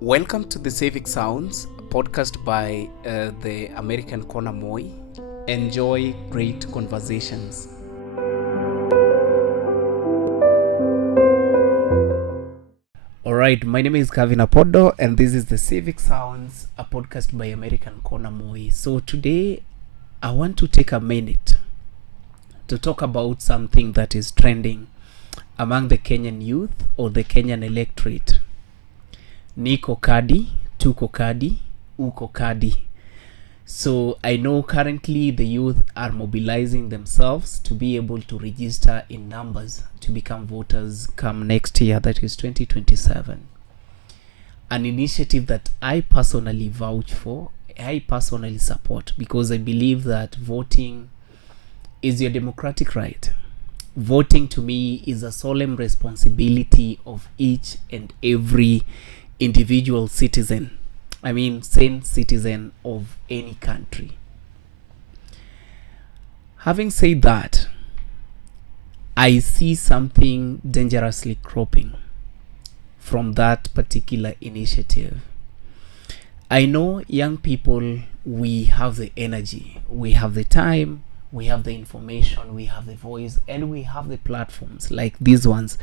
Welcome to the Civic Sounds, a podcast by the American Corner Moi. Enjoy great conversations. Alright, my name is Kevin Apodo, and this is the Civic Sounds, a podcast by American Corner Moi. So today, I want to take a minute to talk about something that is trending among the Kenyan youth or the Kenyan electorate. Niko Kadi, Tuko Kadi, Uko Kadi. So I know currently the youth are mobilizing themselves to be able to register in numbers to become voters come next year, that is 2027. An initiative that I personally vouch for, I personally support, because I believe that voting is your democratic right. Voting to me is a solemn responsibility of each and every individual citizen, sane citizen of any country. Having said that, I see something dangerously cropping from that particular initiative. I know young people, we have the energy, we have the time, we have the information, we have the voice, and we have the platforms like these ones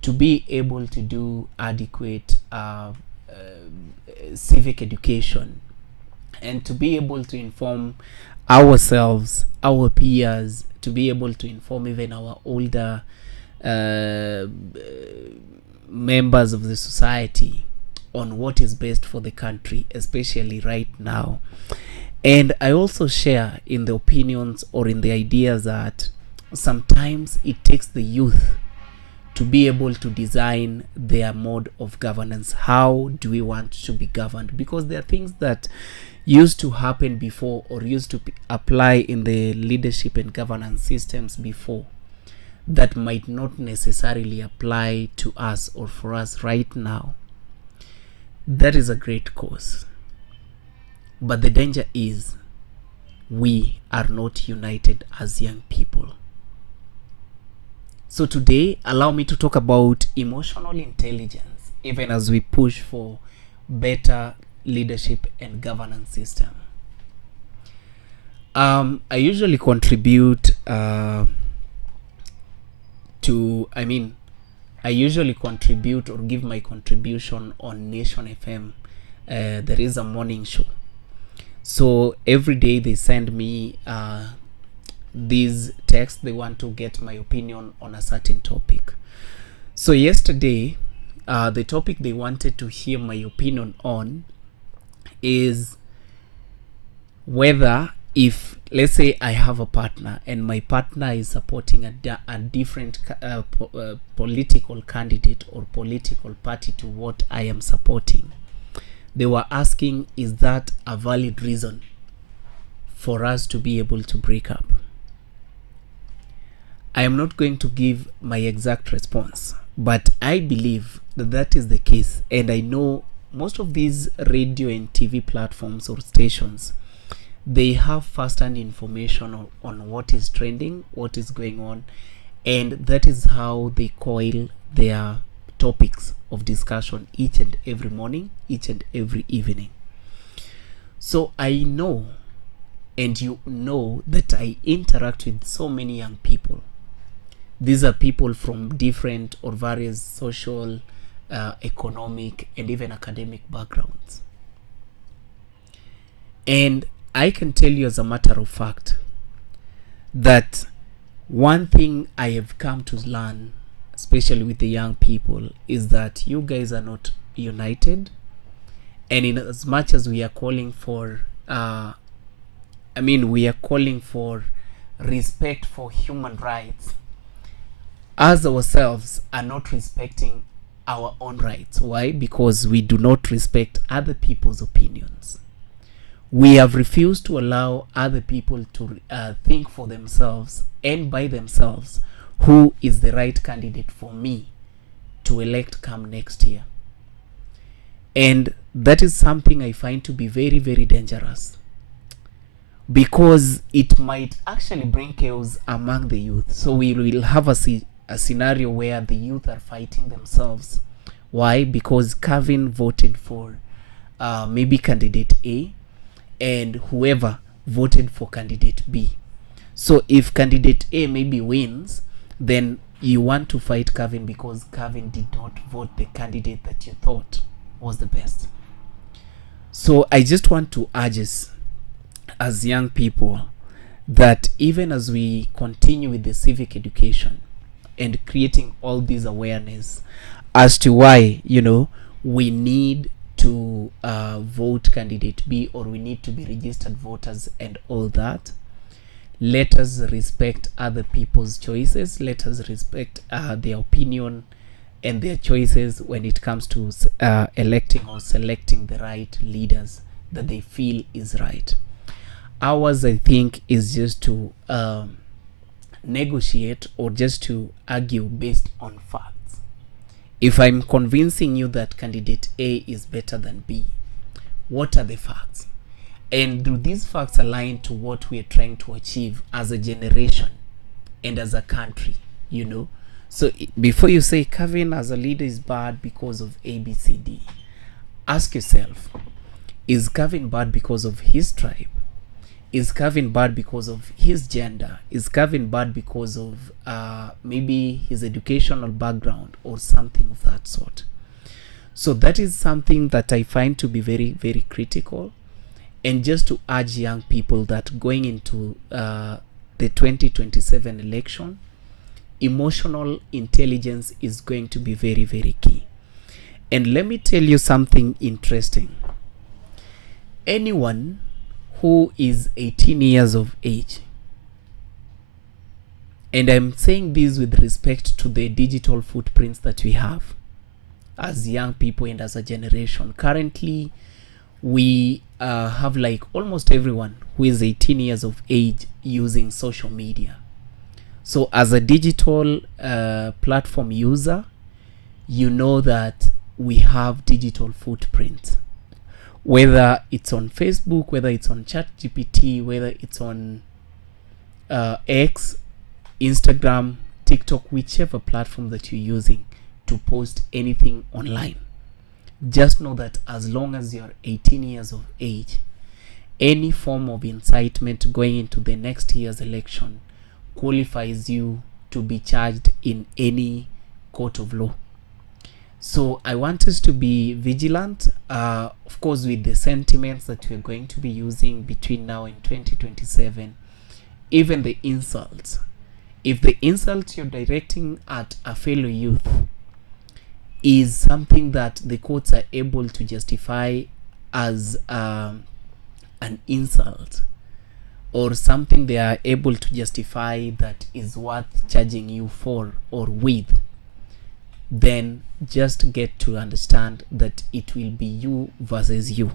to be able to do adequate civic education and to be able to inform ourselves, our peers, to be able to inform even our older members of the society on what is best for the country, especially right now. And I also share in the opinions or in the ideas that sometimes it takes the youth to be able to design their mode of governance. How do we want to be governed? Because there are things that used to happen before or used to apply in the leadership and governance systems before that might not necessarily apply to us or for us right now. That is a great cause. But the danger is we are not united as young people. So today, allow me to talk about emotional intelligence, even as we push for better leadership and governance system. I usually contribute I usually contribute or give my contribution on Nation FM. There is a morning show. So every day they send me these texts. They want to get my opinion on a certain topic. So yesterday, the topic they wanted to hear my opinion on is whether, if let's say I have a partner and my partner is supporting a different political candidate or political party to what I am supporting, they were asking, is that a valid reason for us to be able to break up? I am not going to give my exact response, but I believe that that is the case. And I know most of these radio and TV platforms or stations, they have first-hand information on what is trending, what is going on, and that is how they coil their topics of discussion each and every morning, each and every evening. So I know, and you know, that I interact with so many young people. These are people from different or various social, economic, and even academic backgrounds. And I can tell you as a matter of fact that one thing I have come to learn, especially with the young people, is that you guys are not united. And in as much as we are calling for, we are calling for respect for human rights, as ourselves are not respecting our own rights. Why? Because we do not respect other people's opinions. We have refused to allow other people to think for themselves and by themselves who is the right candidate for me to elect come next year. And that is something I find to be very, very dangerous, because it might actually bring chaos among the youth. So we will have a scenario where the youth are fighting themselves Why? Because Kevin voted for maybe candidate A, and whoever voted for candidate B. So if candidate A maybe wins, then you want to fight Kevin because Kevin did not vote the candidate that you thought was the best. So I just want to urge us as young people that even as we continue with the civic education and creating all this awareness as to why, we need to vote candidate B, or we need to be registered voters and all that, let us respect other people's choices. Let us respect their opinion and their choices when it comes to electing or selecting the right leaders that they feel is right. Ours, I think, is just to negotiate or just to argue based on facts. If I'm convincing you that candidate A is better than B, what are the facts? And do these facts align to what we are trying to achieve as a generation and as a country, So before you say Kevin as a leader is bad because of A, B, C, D, ask yourself, is Kevin bad because of his tribe? Is Kevin bad because of his gender? Is Kevin bad because of maybe his educational background or something of that sort? So that is something that I find to be very, very critical. And just to urge young people that going into the 2027 election, emotional intelligence is going to be very, very key. And let me tell you something interesting. Anyone who is 18 years of age, and I'm saying this with respect to the digital footprints that we have as young people and as a generation. Currently, we have like almost everyone who is 18 years of age using social media. So as a digital platform user, you know that we have digital footprints, whether it's on Facebook, whether it's on ChatGPT, whether it's on X, Instagram, TikTok, whichever platform that you're using to post anything online. Just know that as long as you're 18 years of age, any form of incitement going into the next year's election qualifies you to be charged in any court of law. So I want us to be vigilant, of course, with the sentiments that we're going to be using between now and 2027, even the insults. If the insult you're directing at a fellow youth is something that the courts are able to justify as an insult, or something they are able to justify that is worth charging you for or with, then just get to understand that it will be you versus you.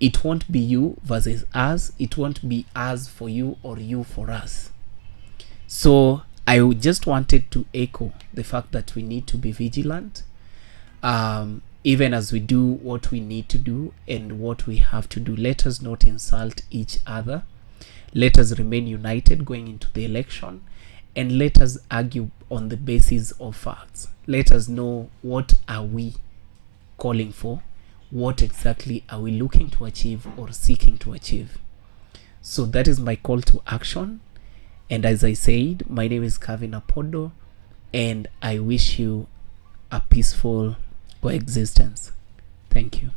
It won't be you versus us. It won't be us for you or you for us. So I just wanted to echo the fact that we need to be vigilant, even as we do what we need to do and what we have to do. Let us not insult each other. Let us remain united going into the election, and let us argue on the basis of facts. Let us know, what are we calling for? What exactly are we looking to achieve or seeking to achieve? So that is my call to action. And as I said, my name is Kevin Apodo, and I wish you a peaceful coexistence. Thank you.